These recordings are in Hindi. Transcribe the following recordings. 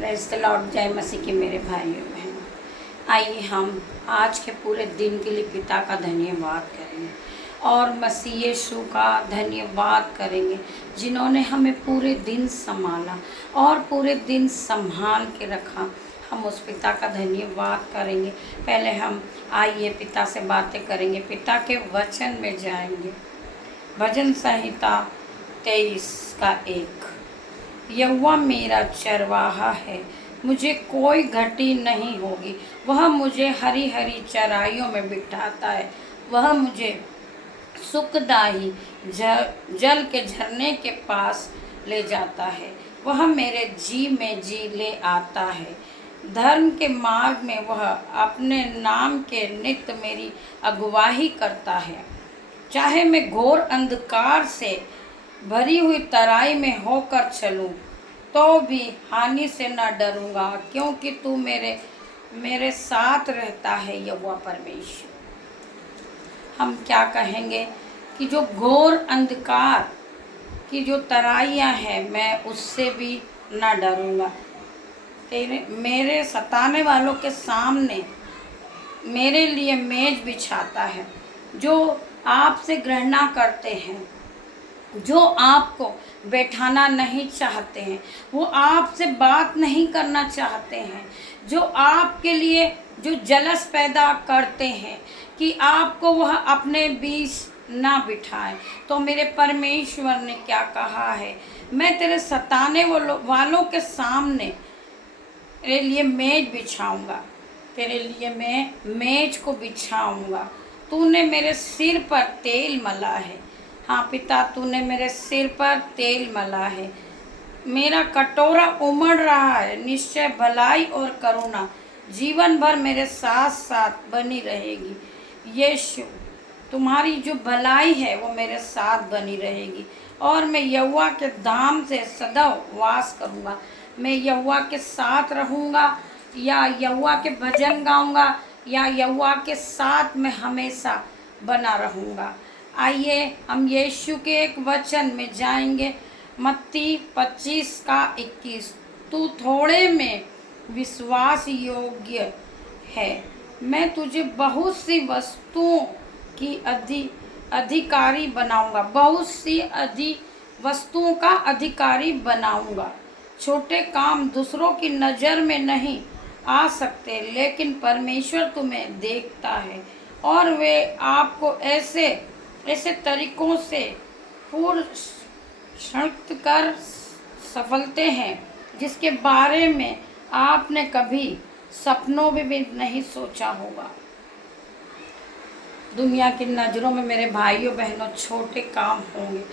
Praise the Lord. जय मसीह के मेरे भाइयों बहनों, आइए हम आज के पूरे दिन के लिए पिता का धन्यवाद करेंगे और मसीह यीशु का धन्यवाद करेंगे जिन्होंने हमें पूरे दिन संभाला और पूरे दिन संभाल के रखा। हम उस पिता का धन्यवाद करेंगे। पहले हम आइए पिता से बातें करेंगे, पिता के वचन में जाएंगे। भजन संहिता 23:1। यहोवा मेरा चरवाहा है, मुझे कोई घटी नहीं होगी। वह मुझे हरी हरी चराइयों में बिठाता है, वह मुझे सुखदायी जल के झरने के पास ले जाता है। वह मेरे जी में जी ले आता है। धर्म के मार्ग में वह अपने नाम के नित्य मेरी अगुवाही करता है। चाहे मैं घोर अंधकार से भरी हुई तराई में होकर चलूं तो भी हानि से न डरूंगा, क्योंकि तू मेरे साथ रहता है। यहोवा परमेश्वर, हम क्या कहेंगे कि जो घोर अंधकार की जो तराइयां हैं, मैं उससे भी न डरूंगा। मेरे सताने वालों के सामने मेरे लिए मेज बिछाता है। जो आपसे घृणा करते हैं, जो आपको बैठाना नहीं चाहते हैं, वो आपसे बात नहीं करना चाहते हैं, जो आपके लिए जो जलस पैदा करते हैं कि आपको वह अपने बीच ना बिठाए, तो मेरे परमेश्वर ने क्या कहा है, मैं तेरे सताने वालों के सामने तेरे लिए मेज बिछाऊंगा, तेरे लिए मैं मेज को बिछाऊंगा। तूने मेरे सिर पर तेल मला है। हाँ पिता, तूने मेरे सिर पर तेल मला है। मेरा कटोरा उमड़ रहा है। निश्चय भलाई और करुणा जीवन भर मेरे साथ साथ बनी रहेगी। यीशु, तुम्हारी जो भलाई है वो मेरे साथ बनी रहेगी और मैं यहोवा के धाम से सदैव वास करूँगा। मैं यहोवा के साथ रहूँगा, या यहोवा के भजन गाऊँगा, या यहोवा के साथ मैं हमेशा बना रहूँगा। आइए हम यीशु के एक वचन में जाएंगे। मत्ती 25:21। तू थोड़े में विश्वास योग्य है, मैं तुझे बहुत सी वस्तुओं की अधिकारी बनाऊंगा, बहुत सी वस्तुओं का अधिकारी बनाऊंगा। छोटे काम दूसरों की नज़र में नहीं आ सकते, लेकिन परमेश्वर तुम्हें देखता है और वे आपको ऐसे तरीकों से पुरस्कृत कर सफलते हैं जिसके बारे में आपने कभी सपनों में भी नहीं सोचा होगा। दुनिया की नज़रों में मेरे भाइयों बहनों छोटे काम होंगे,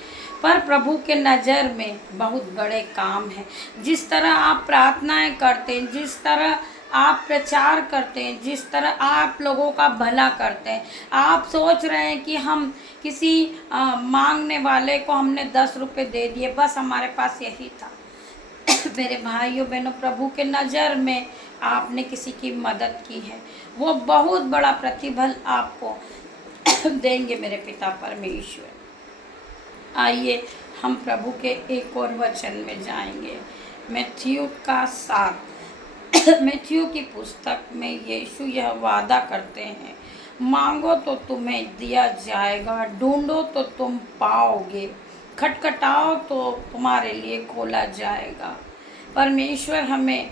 पर प्रभु के नज़र में बहुत बड़े काम हैं। जिस तरह आप प्रार्थनाएं करते हैं, जिस तरह आप प्रचार करते हैं, जिस तरह आप लोगों का भला करते हैं, आप सोच रहे हैं कि हम किसी मांगने वाले को हमने 10 रुपये दे दिए, बस हमारे पास यही था। मेरे भाइयों बहनों, प्रभु के नज़र में आपने किसी की मदद की है, वो बहुत बड़ा प्रतिफल आपको देंगे मेरे पिता परमेश्वर। आइए हम प्रभु के एक और वचन में जाएंगे। मैथ्यू की पुस्तक में यीशु यह वादा करते हैं, मांगो तो तुम्हें दिया जाएगा, ढूंढो तो तुम पाओगे, खटखटाओ तो तुम्हारे लिए खोला जाएगा। परमेश्वर हमें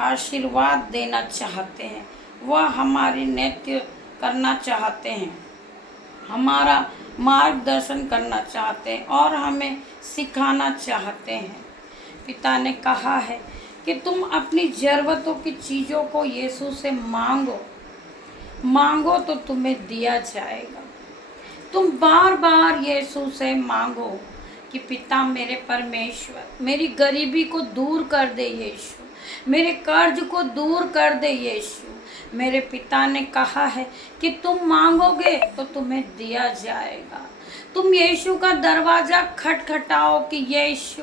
आशीर्वाद देना चाहते हैं, वह हमारी नेतृत्व करना चाहते हैं, हमारा मार्गदर्शन करना चाहते हैं और हमें सिखाना चाहते हैं। पिता ने कहा है कि तुम अपनी ज़रूरतों की चीज़ों को यीशु से मांगो तो तुम्हें दिया जाएगा। तुम बार बार यीशु से मांगो कि पिता मेरे परमेश्वर, मेरी गरीबी को दूर कर दे यीशु, मेरे कर्ज को दूर कर दे यीशु। मेरे पिता ने कहा है कि तुम मांगोगे तो तुम्हें दिया जाएगा। तुम यीशु का दरवाज़ा खटखटाओ कि यीशु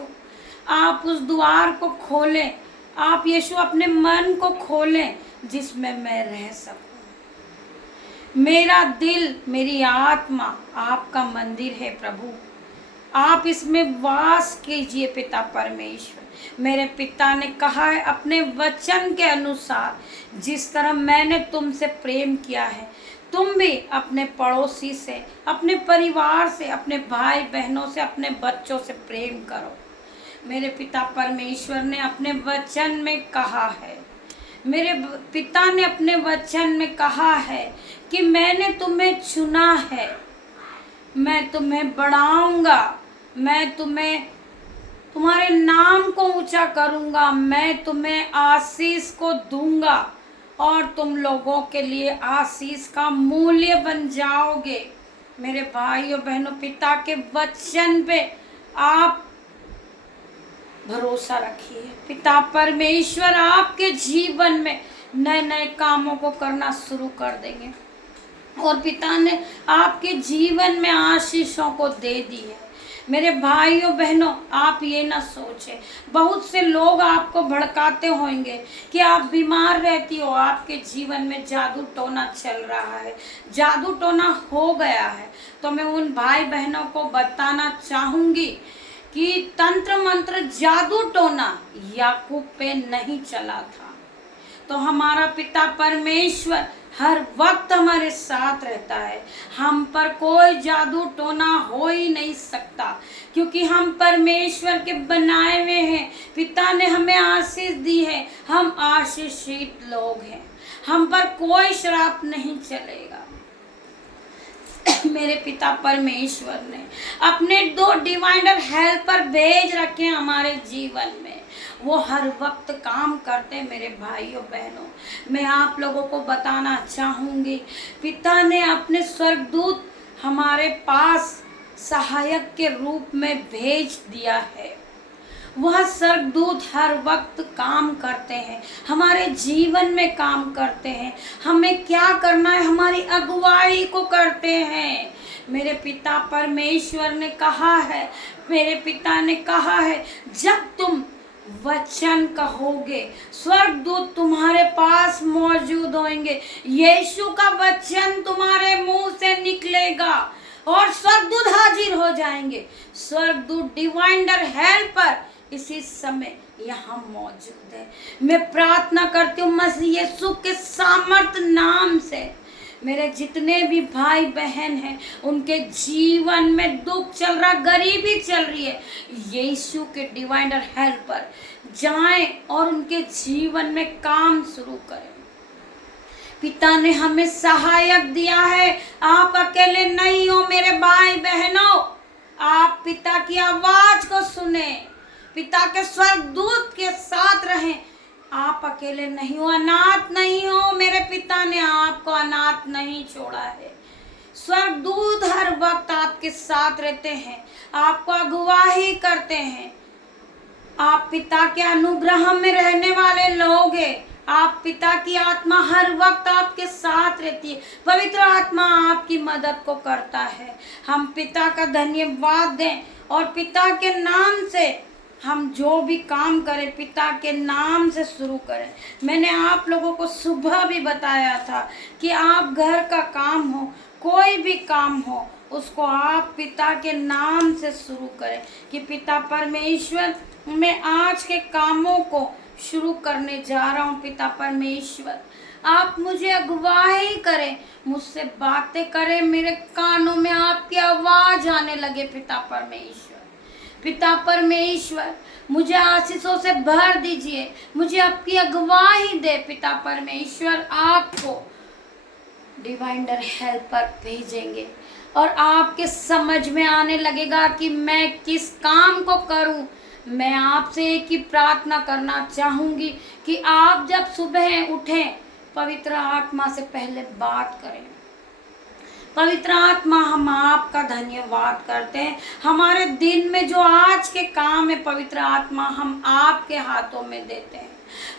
आप उस द्वार को खोलें, आप यीशु अपने मन को खोलें जिसमें मैं रह सकूं। मेरा दिल, मेरी आत्मा आपका मंदिर है प्रभु। आप इसमें वास कीजिए पिता परमेश्वर। मेरे पिता ने कहा है अपने वचन के अनुसार, जिस तरह मैंने तुमसे प्रेम किया है, तुम भी अपने पड़ोसी से, अपने परिवार से, अपने भाई बहनों से, अपने बच्चों से प्रेम करो। मेरे पिता परमेश्वर ने अपने वचन में कहा है, मेरे पिता ने अपने वचन में कहा है कि मैंने तुम्हें चुना है, मैं तुम्हें बढ़ाऊंगा, मैं तुम्हारे नाम को ऊंचा करूंगा, मैं तुम्हें आशीष को दूंगा और तुम लोगों के लिए आशीष का मूल्य बन जाओगे। मेरे भाइयों बहनों, पिता के वचन पे आप भरोसा रखिए। पिता परमेश्वर आपके जीवन में नए नए कामों को करना शुरू कर देंगे और पिता ने आपके जीवन में आशीषों को दे दी है। मेरे भाइयों बहनों, आप ये ना सोचें, बहुत से लोग आपको भड़काते होंगे कि आप बीमार रहती हो, आपके जीवन में जादू टोना चल रहा है, जादू टोना हो गया है। तो मैं उन भाई बहनों को बताना चाहूँगी कि तंत्र मंत्र जादू टोना याकूब पे नहीं चला था। तो हमारा पिता परमेश्वर हर वक्त हमारे साथ रहता है। हम पर कोई जादू टोना हो ही नहीं सकता, क्योंकि हम परमेश्वर के बनाए हुए हैं। पिता ने हमें आशीष दी है, हम आशीषित लोग हैं, हम पर कोई श्राप नहीं चलेगा। मेरे पिता परमेश्वर ने अपने 2 डिवाइनर हेल्पर भेज रखे हैं हमारे जीवन में, वो हर वक्त काम करते। मेरे भाइयों बहनों, मैं आप लोगों को बताना चाहूँगी, पिता ने अपने स्वर्गदूत हमारे पास सहायक के रूप में भेज दिया है। वह स्वर्गदूत हर वक्त काम करते हैं, हमारे जीवन में काम करते हैं। हमें क्या करना है, हमारी अगुवाई को करते हैं। मेरे पिता परमेश्वर ने कहा है, मेरे पिता ने कहा है, जब तुम वचन कहोगे स्वर्गदूत तुम्हारे पास मौजूद होंगे। यीशु का वचन तुम्हारे मुंह से निकलेगा और स्वर्गदूत हाजिर हो जाएंगे। स्वर्गदूत डिवाइनर हेल्पर इसी समय यहाँ मौजूद है। मैं प्रार्थना करती हूँ मसीह यीशु के सामर्थ नाम से, मेरे जितने भी भाई बहन हैं उनके जीवन में दुख चल रहा, गरीबी चल रही है, यीशु के डिवाइनर हेल्पर जाएं और उनके जीवन में काम शुरू करें। पिता ने हमें सहायक दिया है, आप अकेले नहीं हो मेरे भाई बहनों। आप पिता की आवाज को सुने, पिता के स्वर्गदूत के साथ रहें। आप अकेले नहीं हो, अनाथ नहीं हो, मेरे पिता ने आपको अनाथ नहीं छोड़ा है। स्वर्गदूत हर वक्त आपके साथ रहते हैं, आपको अगुवाही करते हैं। आप पिता के अनुग्रह में रहने वाले लोग हैं। आप पिता की आत्मा हर वक्त आपके साथ रहती है, पवित्र आत्मा आपकी मदद को करता है। हम पिता का धन्यवाद दें और पिता के नाम से हम जो भी काम करें पिता के नाम से शुरू करें। मैंने आप लोगों को सुबह भी बताया था कि आप घर का काम हो, कोई भी काम हो, उसको आप पिता के नाम से शुरू करें कि पिता परमेश्वर, मैं आज के कामों को शुरू करने जा रहा हूँ। पिता परमेश्वर, आप मुझे अगुवाही करें, मुझसे बातें करें, मेरे कानों में आपकी आवाज़ आने लगे। पिता परमेश्वर, पिता परमेश्वर, मुझे आशीषों से भर दीजिए, मुझे आपकी अगुवाही दे। पिता परमेश्वर, आपको डिवाइनर हेल्पर भेजेंगे और आपके समझ में आने लगेगा कि मैं किस काम को करूं। मैं आपसे एक ही प्रार्थना करना चाहूँगी कि आप जब सुबह उठें, पवित्र आत्मा से पहले बात करें। पवित्र आत्मा, हम आपका धन्यवाद करते हैं। हमारे दिन में जो आज के काम है पवित्र आत्मा, हम आपके हाथों में देते हैं।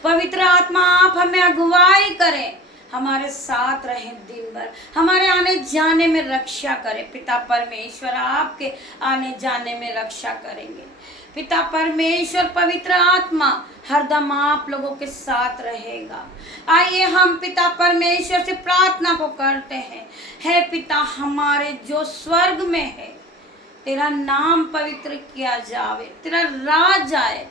पवित्र आत्मा, आप हमें अगुवाई करें, हमारे साथ रहें दिन भर, हमारे आने जाने में रक्षा करें। पिता परमेश्वर, आपके आने जाने में रक्षा करेंगे। पिता परमेश्वर, पवित्र आत्मा हरदम आप लोगों के साथ रहेगा। आइए हम पिता परमेश्वर से प्रार्थना को करते हैं। हे पिता हमारे जो स्वर्ग में है, तेरा नाम पवित्र किया जावे, तेरा राज आए।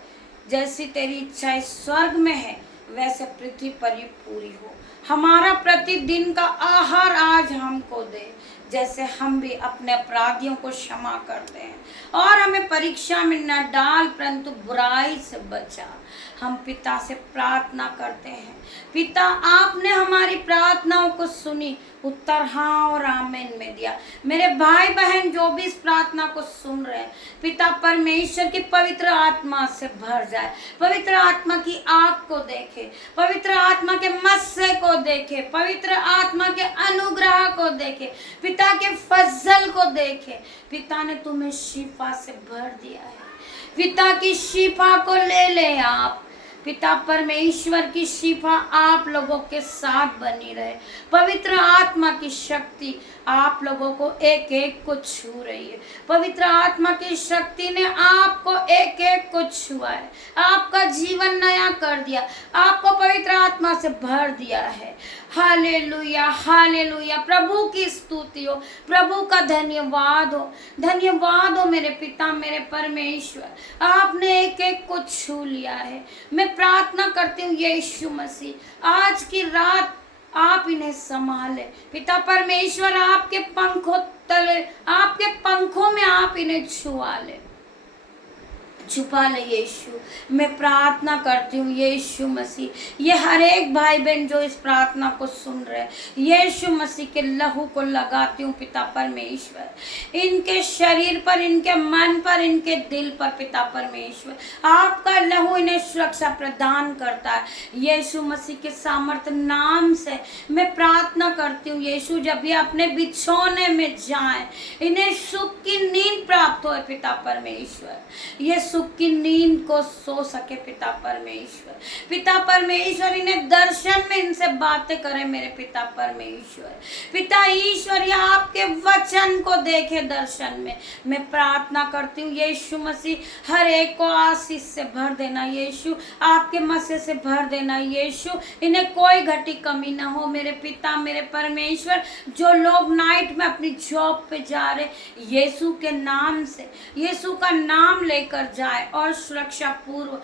जैसी तेरी इच्छा स्वर्ग में है वैसे पृथ्वी पर ही पूरी हो। हमारा प्रतिदिन का आहार आज हमको दे, जैसे हम भी अपने अपराधियों को क्षमा करते हैं, और हमें परीक्षा में न डाल परंतु बुराई से बचा। हम पिता से प्रार्थना करते हैं। पिता, आपने हमारी प्रार्थनाओं को सुनी, उत्तर हाँ और आमीन में दिया। मेरे भाई बहन जो भी इस प्रार्थना को सुन रहे हैं, पिता परमेश्वर की पवित्र आत्मा से भर जाए, पवित्र आत्मा की आग को देखे, पवित्र आत्मा के मस्से को देखे, पवित्र आत्मा के अनुग्रह को देखे, पिता के फजल को देखे। पिता ने तुम्हें शिफा से भर दिया है, पिता की शिफा को ले ले आप। पिता परमेश्वर की शिफा आप लोगों के साथ बनी रहे। पवित्र आत्मा की शक्ति आप लोगों को एक एक को छू रही है। पवित्र आत्मा की शक्ति ने आपको एक एक को छुआ है, आपका जीवन नया कर दिया, आपको पवित्र आत्मा से भर दिया है। Hallelujah, hallelujah. प्रभु की स्तुति हो, प्रभु का धन्यवाद हो, धन्यवाद हो मेरे पिता, मेरे परमेश्वर। आपने एक एक को छू लिया है। मैं प्रार्थना करती हूँ यीशु मसीह, आज की रात आप इन्हें संभाले। पिता परमेश्वर, आपके पंखों तले, आपके पंखों में आप इन्हें छुआ ले, छुपा ले यीशु। मैं प्रार्थना करती हूँ यीशु मसीह, ये हर एक भाई बहन जो इस प्रार्थना को सुन रहे हैं, यीशु मसीह के लहू को लगाती हूँ पिता परमेश्वर, इनके शरीर पर, इनके मन पर, इनके दिल पर। पिता परमेश्वर, आपका लहू इन्हें सुरक्षा प्रदान करता है। यीशु मसीह के सामर्थ नाम से मैं प्रार्थना करती हूँ यीशु, जब ये अपने बिछौने में जाएं, इन्हें सुख की नींद प्राप्त हो पिता परमेश्वर, ये सुख की नींद को सो सके पिता परमेश्वर। पिता परमेश्वर, इन्हें दर्शन में इनसे बातें करें मेरे पिता परमेश्वर। पिता ईश्वर, ये आपके वचन को देखे दर्शन में। मैं प्रार्थना करती हूँ यीशु मसीह, हर एक को आशीष से भर देना यीशु, आपके मसे से भर देना यीशु, इन्हें कोई घटी कमी ना हो मेरे पिता, मेरे परमेश्वर। जो लोग नाइट में अपनी जॉब पे जा रहे, यीशु के नाम से, यीशु का नाम लेकर जाए और सुरक्षा पूर्व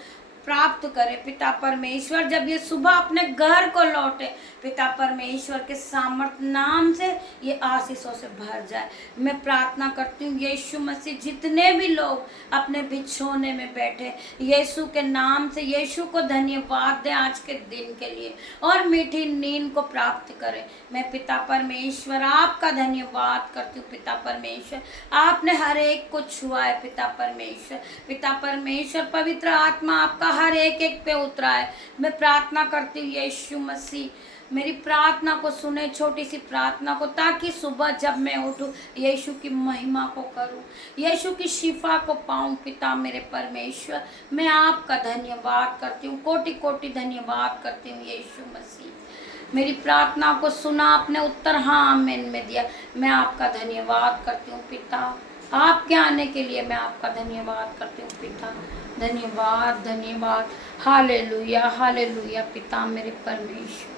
प्राप्त करे पिता परमेश्वर। जब ये सुबह अपने घर को लौटे, पिता परमेश्वर के सामर्थ नाम से ये आशीषों से भर जाए। मैं प्रार्थना करती हूँ यीशु मसीह, जितने भी लोग अपने बिछौने में बैठे, यीशु के नाम से यीशु को धन्यवाद दें आज के दिन के लिए, और मीठी नींद को प्राप्त करें। मैं पिता परमेश्वर आपका धन्यवाद करती हूँ पिता परमेश्वर, आपने हर एक को छुआ है पिता परमेश्वर। पिता परमेश्वर, पवित्र आत्मा आपका हर एक एक पे उतरा है। मैं प्रार्थना करती हूँ यीशु मसीह, मेरी प्रार्थना को सुने, छोटी सी प्रार्थना को, ताकि सुबह जब मैं उठूं यीशु की महिमा को करूं, यीशु की शिफा को पाऊं। पिता मेरे परमेश्वर, मैं आपका धन्यवाद करती हूँ, कोटि कोटि धन्यवाद करती हूँ यीशु मसीह। मेरी प्रार्थना को सुना आपने, उत्तर हाँ आमीन में दिया। मैं आपका धन्यवाद करती हूँ पिता, आपके आने के लिए मैं आपका धन्यवाद करती हूँ पिता। धन्यवाद, धन्यवाद। हालेलुया, हालेलुया पिता मेरे परमेश्वर।